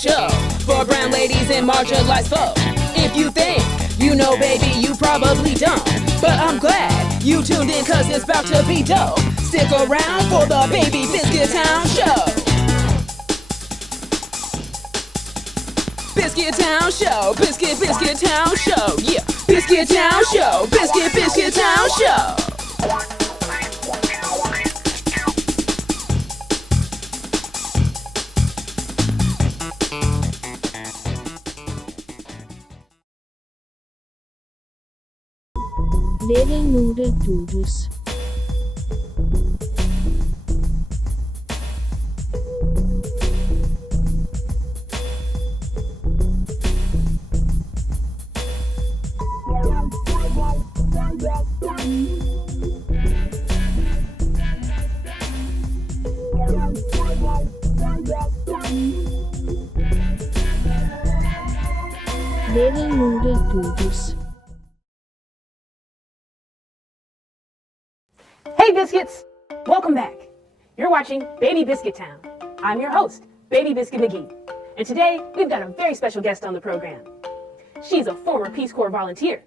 show for brown ladies and marginalized folk. If you think you know, baby, you probably don't. But I'm glad you tuned in, cause it's about to be dope. Stick around for the Baby Biscuit Town show. Biscuit Town show, Biscuit Town show, yeah. Biscuit Town show, Biscuit Town show. Little Noodle Doodles. Little Noodle Doodles. Hey Biscuits! Welcome back. You're watching Baby Biscuit Town. I'm your host, Baby Biscuit McGee. And today, we've got a very special guest on the program. She's a former Peace Corps volunteer,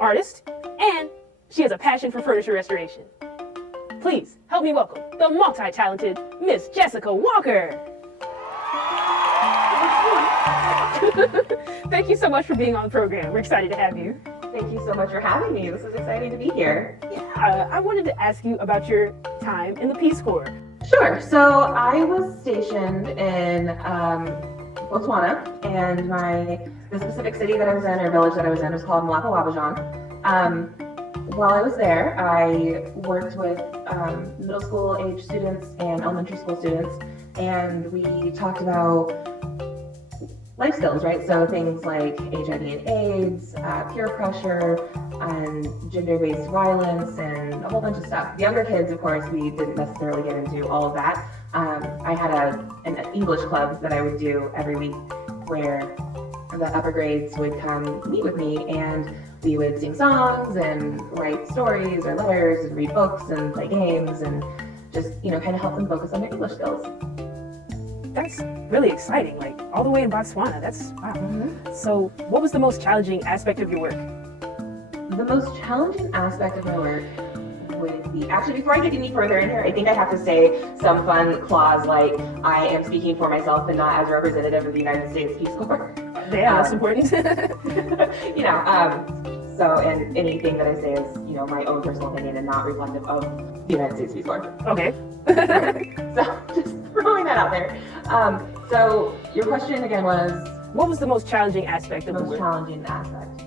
artist, and she has a passion for furniture restoration. Please help me welcome the multi-talented Miss Jessica Walker. Thank you so much for being on the program. We're excited to have you. Thank you so much for having me. This is exciting to be here. Yeah, I wanted to ask you about your time in the Peace Corps. Sure. So I was stationed in Botswana, and the specific city that I was in, or village that I was in, was called Wabajan. While I was there, I worked with middle school age students and elementary school students, and we talked about life skills, right? So things like HIV and AIDS, peer pressure, and gender-based violence, and a whole bunch of stuff. The younger kids, of course, we didn't necessarily get into all of that. I had an English club that I would do every week where the upper grades would come meet with me, and we would sing songs and write stories or letters and read books and play games and just, kind of help them focus on their English skills. That's really exciting, like all the way in Botswana. That's wow. Mm-hmm. So what was the most challenging aspect of your work? The most challenging aspect of my work would be, actually, before I get any further in here, I think I have to say some fun clause like, I am speaking for myself and not as a representative of the United States Peace Corps. Yeah, that's important. And anything that I say is, my own personal opinion and not reflective of the United States Peace Corps. Okay. So just throwing that out there. So your question again was? What was the most challenging aspect of the work? Most challenging aspect.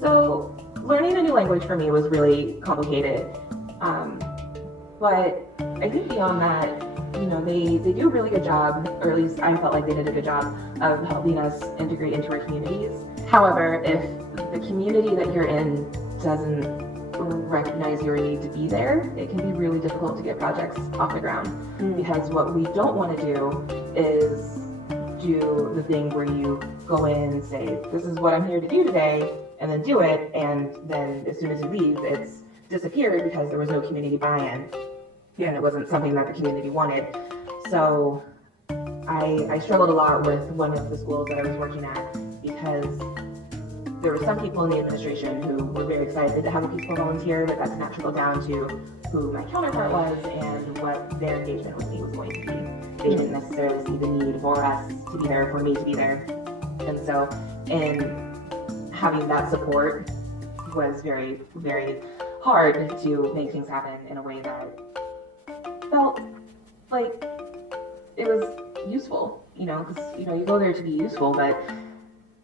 So learning a new language for me was really complicated. But I think beyond that, they do a really good job, or at least I felt like they did a good job of helping us integrate into our communities. However, if the community that you're in doesn't recognize your need to be there, it can be really difficult to get projects off the ground. Because what we don't want to do is do the thing where you go in and say, this is what I'm here to do today, and then do it, and then as soon as you leave, it's disappeared because there was no community buy-in. Yeah, and it wasn't something that the community wanted. So I struggled a lot with one of the schools that I was working at, because there were some people in the administration who were very excited to have a Peace Corps volunteer, but that did not trickle down to who my counterpart was and what their engagement with me was going to be. They didn't necessarily see the need for us to be there, for me to be there. And so in having that support was very, very hard to make things happen in a way that felt like it was useful, because, you go there to be useful, but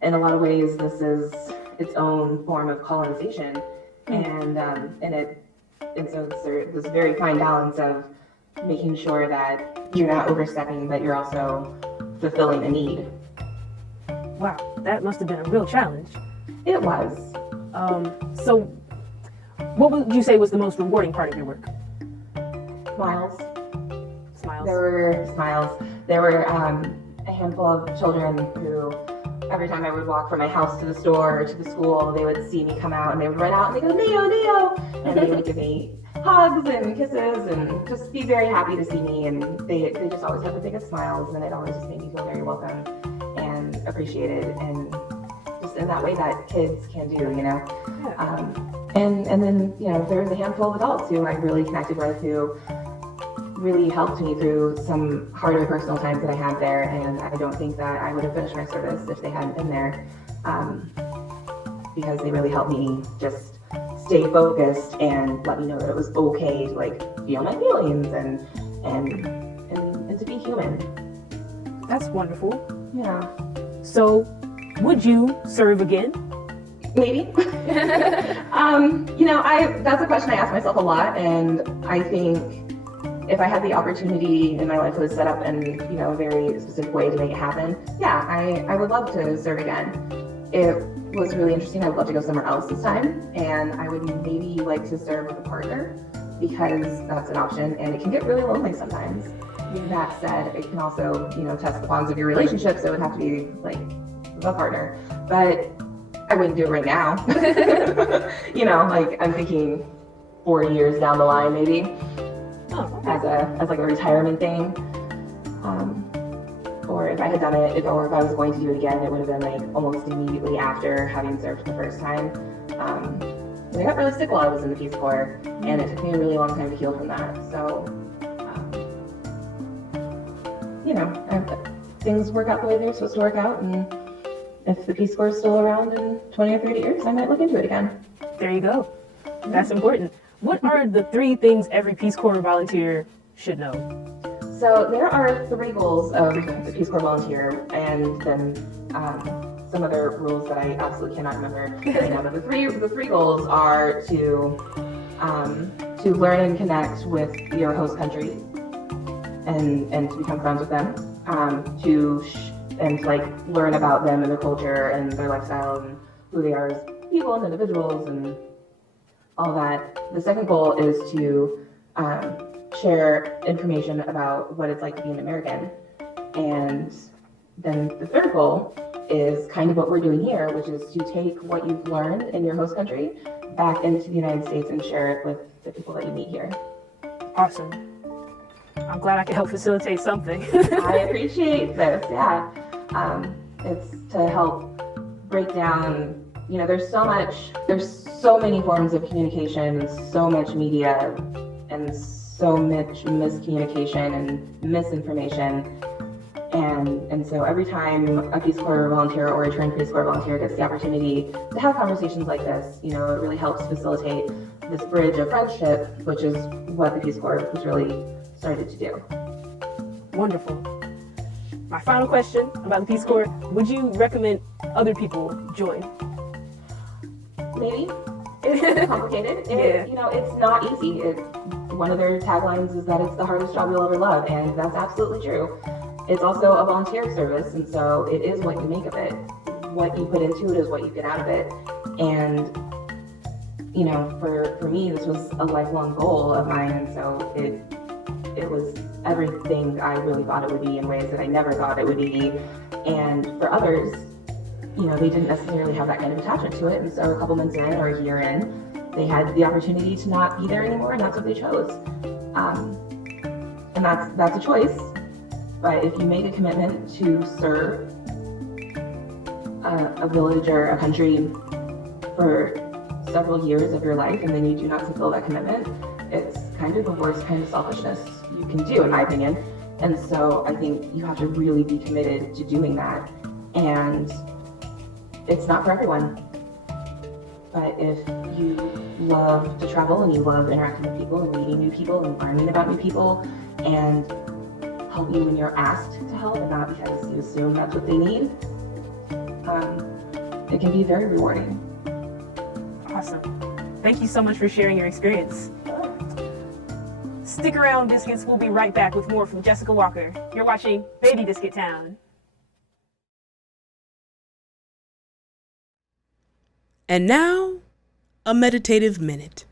in a lot of ways, this is its own form of colonization, and so there's this very fine balance of making sure that you're not overstepping, but you're also fulfilling a need. Wow, that must have been a real challenge. It was. So, what would you say was the most rewarding part of your work? Smiles. Smiles. There were smiles. There were a handful of children who, every time I would walk from my house to the store or to the school, they would see me come out and they would run out and they go, Neo, Neo! And they would give me hugs and kisses and just be very happy to see me. And they just always had the biggest smiles, and it always just made me feel very welcome. appreciated, and just in that way that kids can do, Yeah. And then, there's a handful of adults who I really connected with, who really helped me through some harder personal times that I had there, and I don't think that I would have finished my service if they hadn't been there, because they really helped me just stay focused and let me know that it was okay to feel my feelings and to be human. That's wonderful. Yeah. So, would you serve again? Maybe. That's a question I ask myself a lot, and I think if I had the opportunity and my life was set up in, a very specific way to make it happen, yeah, I would love to serve again. It was really interesting. I would love to go somewhere else this time, and I would maybe like to serve with a partner, because that's an option, and it can get really lonely sometimes. That said, it can also, test the bonds of your relationship, so it would have to be with a partner. But I wouldn't do it right now. I'm thinking 4 years down the line, maybe, as a retirement thing. Or if I had done it, or if I was going to do it again, it would have been almost immediately after having served the first time. I got really sick while I was in the Peace Corps, and it took me a really long time to heal from that. So, things work out the way they're supposed to work out, and if the Peace Corps is still around in 20 or 30 years, I might look into it again. There you go. That's important. What are the 3 things every Peace Corps volunteer should know? So there are 3 goals of the Peace Corps volunteer, and then some other rules that I absolutely cannot remember right now. But the three goals are to learn and connect with your host country, and to become friends with them, to learn about them and their culture and their lifestyle and who they are as people and individuals and all that. The second goal is to share information about what it's like to be an American. And then the third goal is kind of what we're doing here, which is to take what you've learned in your host country back into the United States and share it with the people that you meet here. Awesome. I'm glad I can help facilitate something. I appreciate this, yeah. It's to help break down, there's so many forms of communication, so much media, and so much miscommunication and misinformation. And so every time a Peace Corps volunteer or a trained Peace Corps volunteer gets the opportunity to have conversations like this, it really helps facilitate this bridge of friendship, which is what the Peace Corps was really started to do. Wonderful. My final question about the Peace Corps, would you recommend other people join? Maybe. It's complicated. It's not easy. One of their taglines is that it's the hardest job you'll ever love, and that's absolutely true. It's also a volunteer service, and so it is what you make of it. What you put into it is what you get out of it. And, for me, this was a lifelong goal of mine, and so it was everything I really thought it would be in ways that I never thought it would be. And for others, they didn't necessarily have that kind of attachment to it, and so a couple months in or a year in, they had the opportunity to not be there anymore, and that's what they chose. And that's a choice. But if you make a commitment to serve a village or a country for several years of your life, and then you do not fulfill that commitment, it's kind of the worst kind of selfishness you can do, in my opinion. And so I think you have to really be committed to doing that. And it's not for everyone. But if you love to travel and you love interacting with people and meeting new people and learning about new people and help you when you're asked to help and not because you assume that's what they need, it can be very rewarding. Awesome. Thank you so much for sharing your experience. Stick around, Biscuits. We'll be right back with more from Jessica Walker. You're watching Baby Biscuit Town. And now, a meditative minute.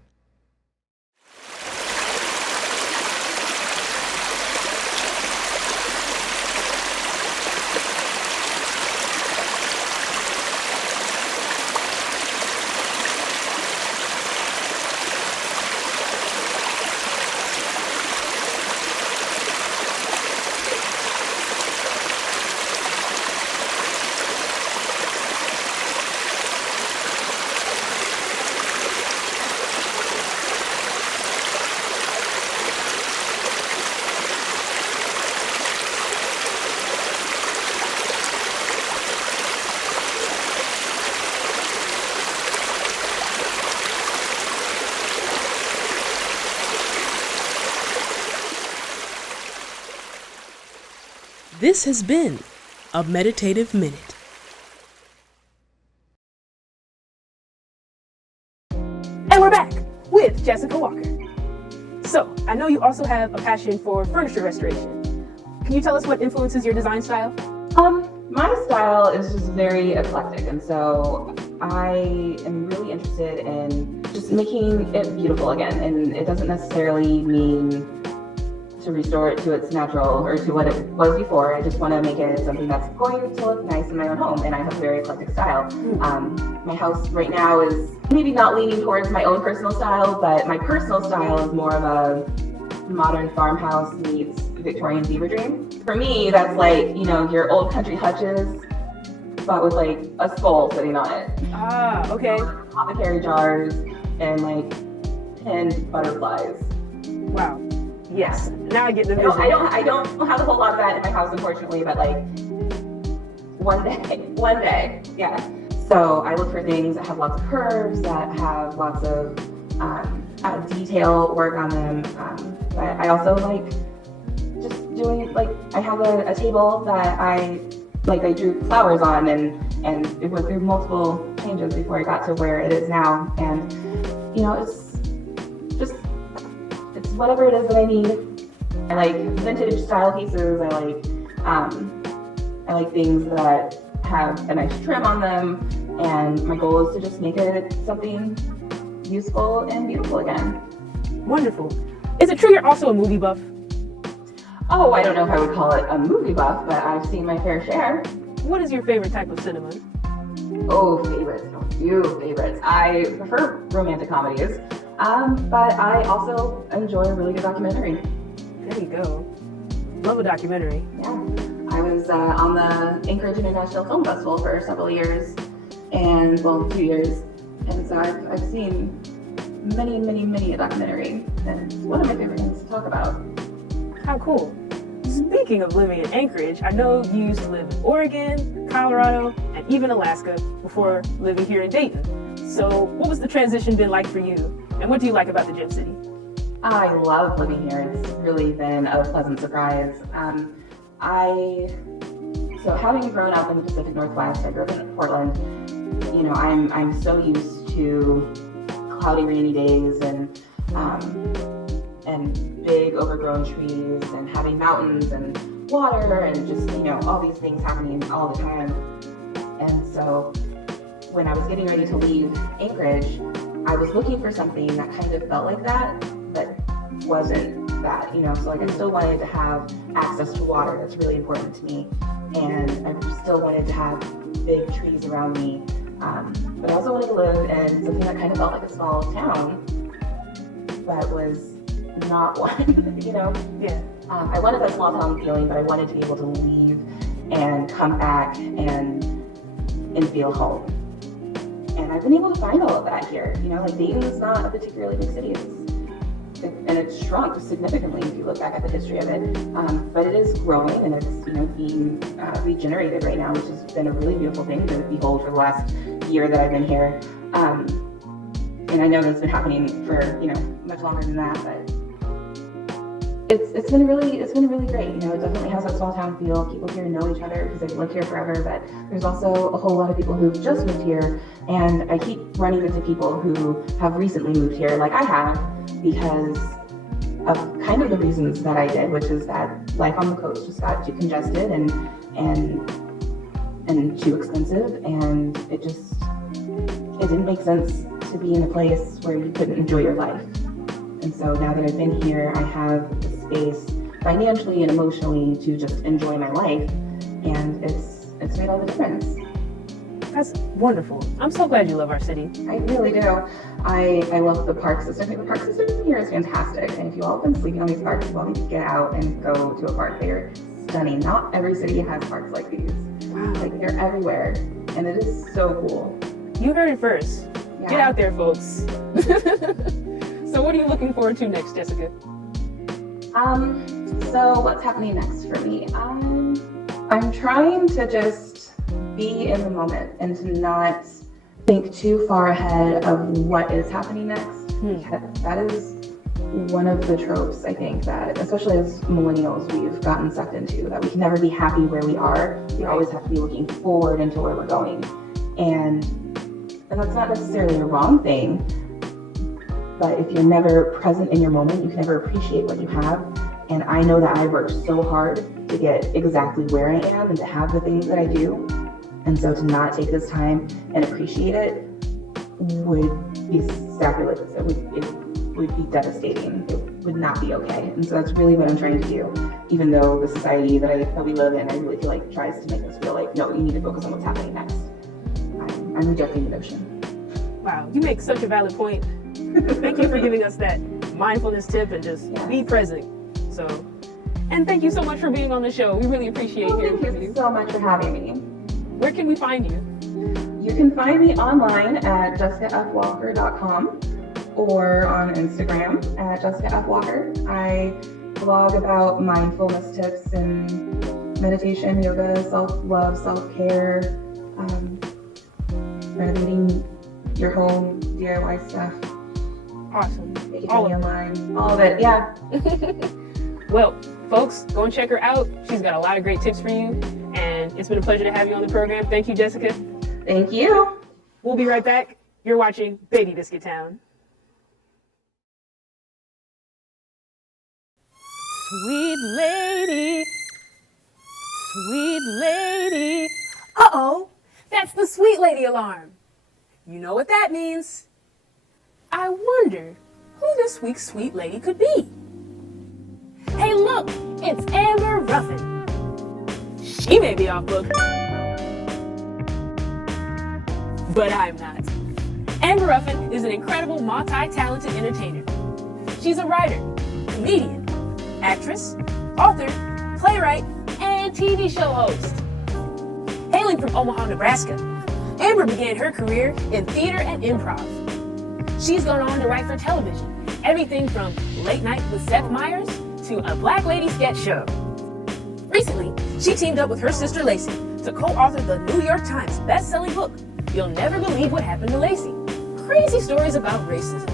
This has been a Meditative Minute. And we're back with Jessica Walker. So, I know you also have a passion for furniture restoration. Can you tell us what influences your design style? My style is just very eclectic, and so I am really interested in just making it beautiful again. And it doesn't necessarily mean to restore it to its natural or to what it was before. I just want to make it something that's going to look nice in my own home, and I have a very eclectic style. My house right now is maybe not leaning towards my own personal style, but my personal style is more of a modern farmhouse meets Victorian beaver dream. For me, that's like, you know, your old country hutches, but with like a skull sitting on it. Ah, okay. Apothecary jars and like pinned butterflies. Wow. Yes. Now I get the vision. I don't have a whole lot of that in my house, unfortunately, but like one day, yeah. So I look for things that have lots of curves, that have lots of detail work on them. But I also like just doing, like, I have a table that I drew flowers on, and it went through multiple changes before I got to where it is now. And you know, it's whatever it is that I need. I like vintage style pieces. I like things that have a nice trim on them, and my goal is to just make it something useful and beautiful again. Wonderful. Is it true you're also a movie buff? Oh, I don't know if I would call it a movie buff, but I've seen my fair share. What is your favorite type of cinema? Oh, favorites. A few favorites. I prefer romantic comedies, but I also enjoy a really good documentary. There you go. Love a documentary. Yeah. I was on the Anchorage International Film Festival for several years, and, well, 2 years. And so I've seen many a documentary, and it's one of my favorite things to talk about. How cool. Speaking of living in Anchorage, I know you used to live in Oregon, Colorado, and even Alaska before living here in Dayton. So what was the transition been like for you? And what do you like about the Gem City? I love living here. It's really been a pleasant surprise. So having grown up in the Pacific Northwest, I grew up in Portland. You know, I'm so used to cloudy, rainy days and big overgrown trees and having mountains and water and just, you know, all these things happening all the time. And so when I was getting ready to leave Anchorage, I was looking for something that kind of felt like that, but wasn't that, you know. So like I still wanted to have access to water. That's really important to me. And I still wanted to have big trees around me. But I also wanted to live in something that kind of felt like a small town, but was not one, you know? Yeah. I wanted that small town feeling, but I wanted to be able to leave and come back and feel home. And I've been able to find all of that here. You know, like Dayton is not a particularly big city. And it's shrunk significantly if you look back at the history of it. But it is growing, and it's, you know, being regenerated right now, which has been a really beautiful thing to behold for the last year that I've been here. And I know that's been happening for, you know, much longer than that, but it's been really great. You know, it definitely has that small town feel. People here know each other because they've lived here forever, but there's also a whole lot of people who've just moved here, and I keep running into people who have recently moved here, like I have, because of kind of the reasons that I did, which is that life on the coast just got too congested and too expensive, and it didn't make sense to be in a place where you couldn't enjoy your life. And so now that I've been here, I have the space financially and emotionally to just enjoy my life, and it's made all the difference. That's wonderful. I'm so glad you love our city. I really do. I love the park system. The park system here is fantastic, and if you all have been sleeping on these parks, you all need to get out and go to a park. They're stunning. Not every city has parks like these. Wow. Like, they're everywhere, and it is so cool. You heard it first. Yeah. Get out there, folks. So what are you looking forward to next, Jessica? So what's happening next for me? I'm trying to just be in the moment and to not think too far ahead of what is happening next. That is one of the tropes I think that, especially as millennials, we've gotten sucked into, that we can never be happy where we are. We always have to be looking forward into where we're going. And that's not necessarily a wrong thing, but if you're never present in your moment, you can never appreciate what you have. And I know that I worked so hard to get exactly where I am and to have the things that I do. And so to not take this time and appreciate it would be sacrilegious. It would be devastating. It would not be okay. And so that's really what I'm trying to do. Even though the society that we live in, I really feel like tries to make us feel like, no, you need to focus on what's happening next. I'm rejecting the notion. Wow, you make such a valid point. Thank you for giving us that mindfulness tip and just be present. So, and thank you so much for being on the show. We really appreciate hearing from you. Thank you so much for having me. Where can we find you? You can find me online at jessicafwalker.com or on Instagram at jessicafwalker. I blog about mindfulness tips and meditation, yoga, self-love, self-care, renovating your home, DIY stuff. Awesome. Make it online. All of it, yeah. Well, folks, go and check her out. She's got a lot of great tips for you. And it's been a pleasure to have you on the program. Thank you, Jessica. Thank you. We'll be right back. You're watching Baby Biscuit Town. Sweet lady, sweet lady. Uh-oh, that's the sweet lady alarm. You know what that means. I wonder who this week's sweet lady could be. Hey, look, it's Amber Ruffin. She may be off book, but I'm not. Amber Ruffin is an incredible multi-talented entertainer. She's a writer, comedian, actress, author, playwright, and TV show host. Hailing from Omaha, Nebraska, Amber began her career in theater and improv. She's gone on to write for television, everything from Late Night with Seth Meyers to a Black Lady sketch show. Recently, she teamed up with her sister Lacey to co-author the New York Times best-selling book, You'll Never Believe What Happened to Lacey. Crazy stories about racism.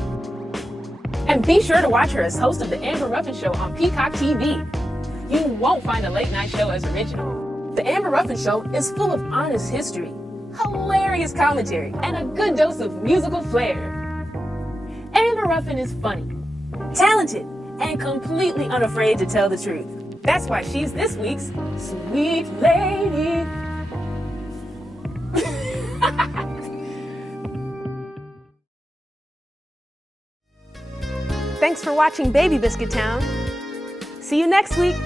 And be sure to watch her as host of the Amber Ruffin Show on Peacock TV. You won't find a late night show as original. The Amber Ruffin Show is full of honest history, hilarious commentary, and a good dose of musical flair. Amber Ruffin is funny, talented, and completely unafraid to tell the truth. That's why she's this week's sweet lady. Thanks for watching Baby Biscuit Town. See you next week.